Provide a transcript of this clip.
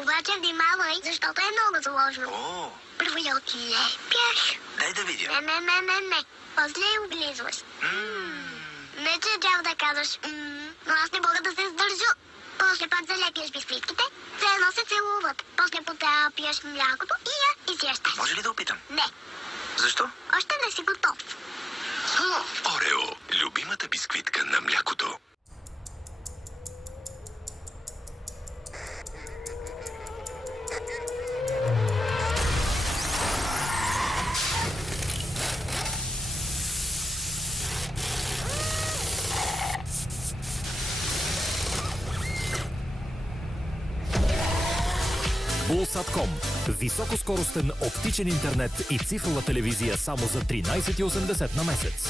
Обаче внимавай, защото е много сложно. О, Първо я отлепяш. дай да видя. Не. После я облизваш. Не, че трябва да казваш но аз не мога да се сдържа. После пак залепяш бисквитките, все едно се целуват. После потапяш млякото и я изящаш. Може ли да опитам? Не, Защо? още не си готов. Орео. Любимата бисквитка на млякото. Булсатком. Високоскоростен оптичен интернет и цифрова телевизия само за 13,80 на месец.